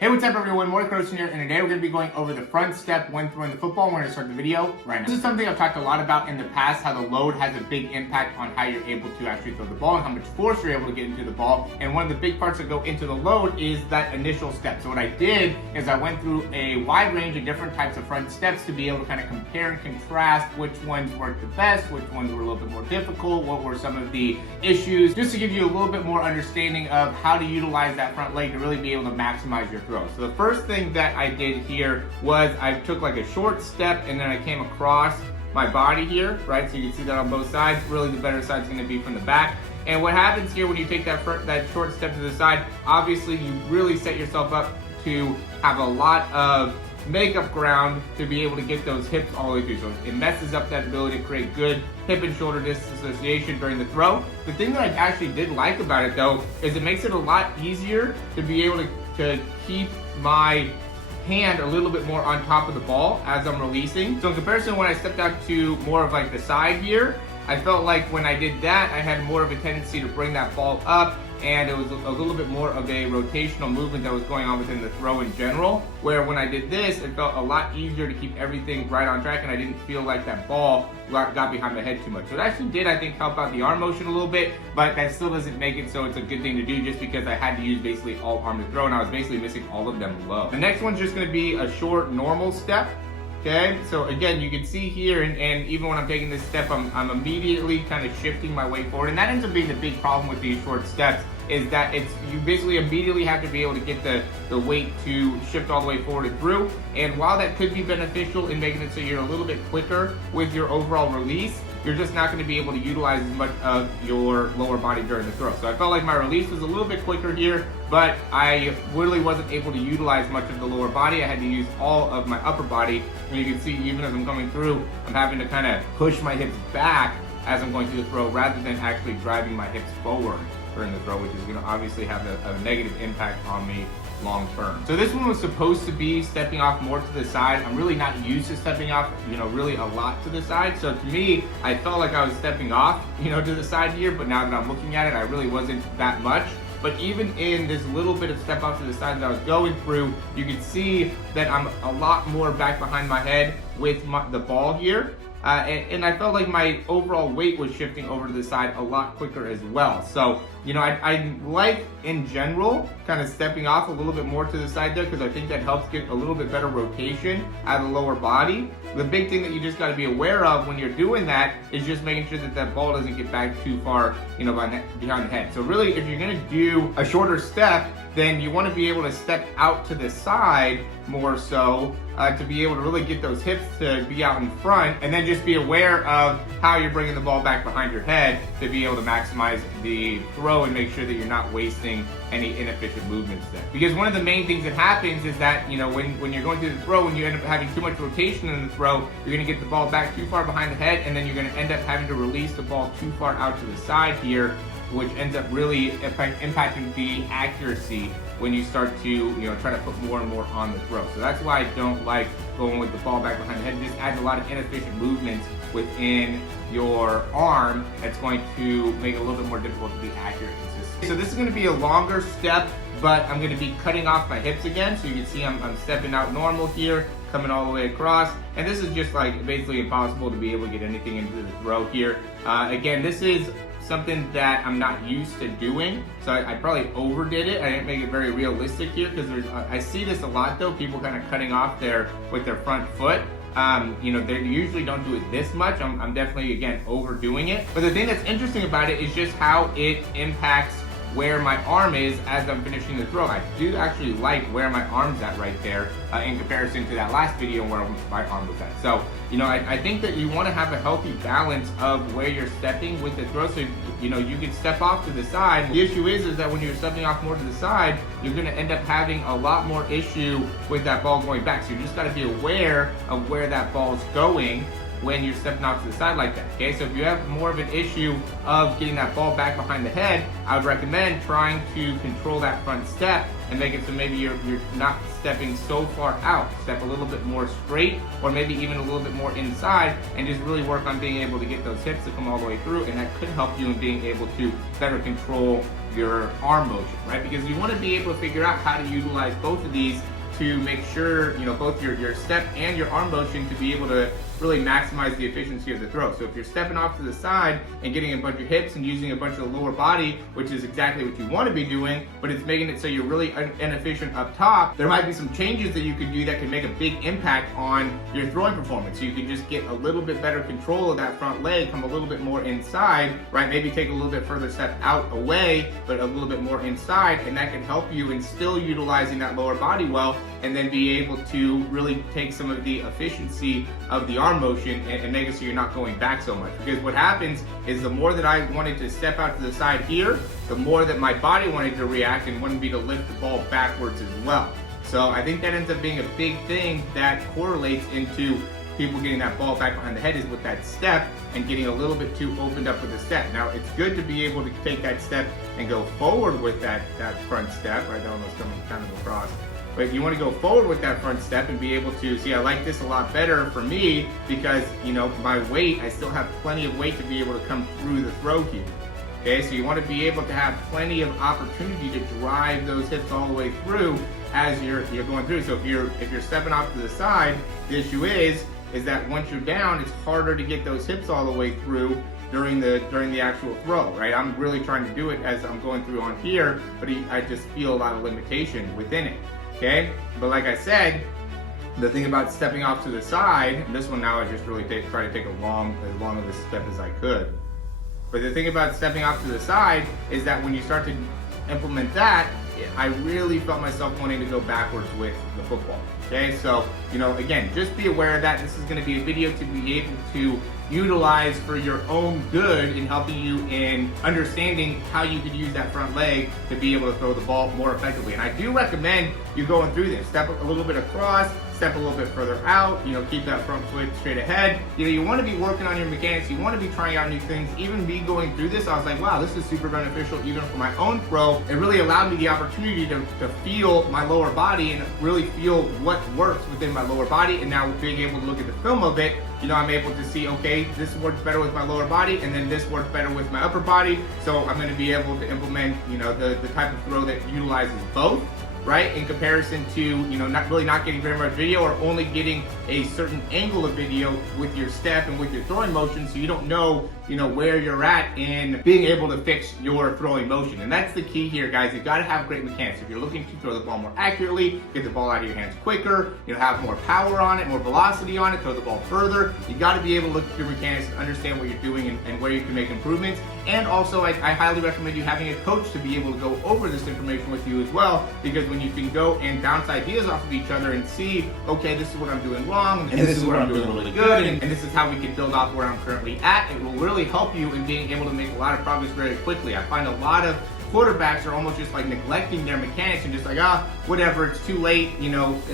Hey, what's up everyone? Morning Croson here, and today we're going to be going over the front step when throwing the football. We're going to start the video right now. This is something I've talked a lot about in the past, how the load has a big impact on how you're able to actually throw the ball and how much force you're able to get into the ball. And one of the big parts that go into the load is that initial step. So what I did is I went through a wide range of different types of front steps to be able to kind of compare and contrast which ones worked the best, which ones were a little bit more difficult, what were some of the issues, just to give you a little bit more understanding of how to utilize that front leg to really be able to maximize your throw. So the first thing that I did here was I took like a short step and then I came across my body here, right? So you can see that on both sides. Really the better side is going to be from the back. And what happens here when you take that short step to the side, obviously you really set yourself up to have a lot of makeup ground to be able to get those hips all the way through. So it messes up that ability to create good hip and shoulder disassociation during the throw. The thing that I actually did like about it though is it makes it a lot easier to be able to keep my hand a little bit more on top of the ball as I'm releasing. So in comparison, when I stepped out to more of like the side here, I felt like when I did that, I had more of a tendency to bring that ball up, and it was a little bit more of a rotational movement that was going on within the throw in general, where when I did this, it felt a lot easier to keep everything right on track, and I didn't feel like that ball got behind my head too much. So it actually did, I think, help out the arm motion a little bit, but that still doesn't make it so it's a good thing to do just because I had to use basically all arm to throw, and I was basically missing all of them low. The next one's just gonna be a short normal step. Okay, so again, you can see here, and even when I'm taking this step, I'm immediately kind of shifting my weight forward, and that ends up being the big problem with these short steps, is that you basically immediately have to be able to get the weight to shift all the way forward and through. And while that could be beneficial in making it so you're a little bit quicker with your overall release, you're just not going to be able to utilize as much of your lower body during the throw. So I felt like my release was a little bit quicker here, but I really wasn't able to utilize much of the lower body. I had to use all of my upper body. And you can see even as I'm coming through, I'm having to kind of push my hips back as I'm going through the throw rather than actually driving my hips forward during the throw, which is going to obviously have a negative impact on me long term. So this one was supposed to be stepping off more to the side. I'm really not used to stepping off, really a lot to the side. So to me, I felt like I was stepping off, to the side here, but now that I'm looking at it, I really wasn't that much. But even in this little bit of step off to the side that I was going through, you can see that I'm a lot more back behind my head with the ball here. And I felt like my overall weight was shifting over to the side a lot quicker as well. So, I like in general kind of stepping off a little bit more to the side there because I think that helps get a little bit better rotation out of the lower body. The big thing that you just got to be aware of when you're doing that is just making sure that that ball doesn't get back too far, behind the head. So really, if you're going to do a shorter step, then you want to be able to step out to the side more so to be able to really get those hips to be out in front, and then just be aware of how you're bringing the ball back behind your head to be able to maximize the throw and make sure that you're not wasting any inefficient movements there. Because one of the main things that happens is that, when you're going through the throw and you end up having too much rotation in the throw, you're going to get the ball back too far behind the head, and then you're going to end up having to release the ball too far out to the side here, which ends up really impacting the accuracy when you start to try to put more and more on the throw. So that's why I don't like going with the ball back behind the head. It just adds a lot of inefficient movements within your arm that's going to make it a little bit more difficult to be accurate and consistent. So this is going to be a longer step, but I'm going to be cutting off my hips again. So you can see I'm stepping out normal here, coming all the way across, and this is just like basically impossible to be able to get anything into the throw here. Again, this is something that I'm not used to doing, so I probably overdid it. I didn't make it very realistic here because I see this a lot though, people kind of cutting off with their front foot. They usually don't do it this much. I'm definitely, again, overdoing it. But the thing that's interesting about it is just how it impacts where my arm is as I'm finishing the throw. I do actually like where my arm's at right there in comparison to that last video where my arm was at. So, I think that you want to have a healthy balance of where you're stepping with the throw. So, you can step off to the side. The issue is that when you're stepping off more to the side, you're going to end up having a lot more issue with that ball going back. So you just got to be aware of where that ball is going when you're stepping off to the side like that, okay? So if you have more of an issue of getting that ball back behind the head, I would recommend trying to control that front step and make it so maybe you're not stepping so far out. Step a little bit more straight, or maybe even a little bit more inside, and just really work on being able to get those hips to come all the way through, and that could help you in being able to better control your arm motion, right? Because you want to be able to figure out how to utilize both of these to make sure, both your step and your arm motion to be able to really maximize the efficiency of the throw. So if you're stepping off to the side and getting a bunch of hips and using a bunch of the lower body, which is exactly what you want to be doing, but it's making it so you're really inefficient up top, there might be some changes that you could do that can make a big impact on your throwing performance. So you can just get a little bit better control of that front leg, come a little bit more inside, right? Maybe take a little bit further step out away, but a little bit more inside, and that can help you in still utilizing that lower body well, and then be able to really take some of the efficiency of the arm motion and make it so you're not going back so much. Because what happens is the more that I wanted to step out to the side here, the more that my body wanted to react and wanted me to lift the ball backwards as well. So I think that ends up being a big thing that correlates into people getting that ball back behind the head, is with that step and getting a little bit too opened up with the step. Now, it's good to be able to take that step and go forward with that front step, right? That one was coming kind of across. But if you want to go forward with that front step and be able to, see, I like this a lot better for me because, my weight, I still have plenty of weight to be able to come through the throw here. Okay, so you want to be able to have plenty of opportunity to drive those hips all the way through as you're going through. So if you're stepping off to the side, the issue is that once you're down, it's harder to get those hips all the way through during the actual throw, right? I'm really trying to do it as I'm going through on here, but I just feel a lot of limitation within it. Okay, but like I said, the thing about stepping off to the side, and this one now I just really try to take as long of a step as I could. But the thing about stepping off to the side is that when you start to implement that, I really felt myself wanting to go backwards with the football. Okay, so again, just be aware of that. This is going to be a video to be able to utilize for your own good in helping you in understanding how you could use that front leg to be able to throw the ball more effectively. And I do recommend you going through this. Step a little bit across, step a little bit further out, keep that front foot straight ahead. You want to be working on your mechanics. You want to be trying out new things. Even me going through this, I was like, wow, this is super beneficial even for my own throw. It really allowed me the opportunity to feel my lower body and really feel what works within my lower body. And now being able to look at the film of it, I'm able to see, okay, this works better with my lower body, and then this works better with my upper body. So I'm going to be able to implement, the type of throw that utilizes both, right? In comparison to, not getting very much video, or only getting a certain angle of video with your step and with your throwing motion, so you don't know, where you're at in being able to fix your throwing motion. And that's the key here, guys. You've got to have great mechanics. If you're looking to throw the ball more accurately, get the ball out of your hands quicker, have more power on it, more velocity on it, throw the ball further, you got to be able to look at your mechanics and understand what you're doing and where you can make improvements. And also, I highly recommend you having a coach to be able to go over this information with you as well, because when you can go and bounce ideas off of each other and see, okay, this is what I'm doing wrong, and this is what I'm doing really good, and this is how we can build off where I'm currently at, it will really help you in being able to make a lot of progress very quickly. I find a lot of quarterbacks are almost just like neglecting their mechanics and just like, whatever, it's too late,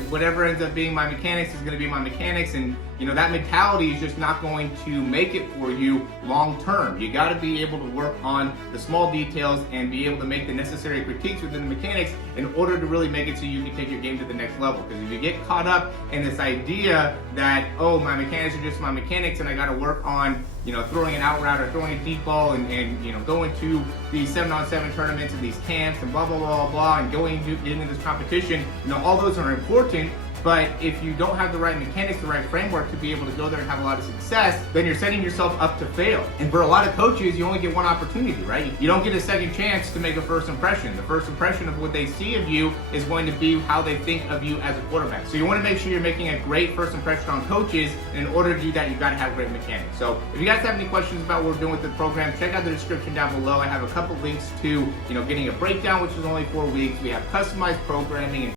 whatever ends up being my mechanics is going to be my mechanics, and that mentality is just not going to make it for you long term. You got to be able to work on the small details and be able to make the necessary critiques within the mechanics in order to really make it so you can take your game to the next level. Because if you get caught up in this idea that, oh, my mechanics are just my mechanics and I got to work on throwing an out route or throwing a deep ball and going to these 7-on-7 tournaments and these camps and blah, blah, blah, blah, and getting into this competition, all those are important. But if you don't have the right mechanics, the right framework to be able to go there and have a lot of success, then you're setting yourself up to fail. And for a lot of coaches, you only get one opportunity, right? You don't get a second chance to make a first impression. The first impression of what they see of you is going to be how they think of you as a quarterback. So you want to make sure you're making a great first impression on coaches. And in order to do that, you've got to have great mechanics. So if you guys have any questions about what we're doing with the program, check out the description down below. I have a couple links to, getting a breakdown, which is only 4 weeks. We have customized programming and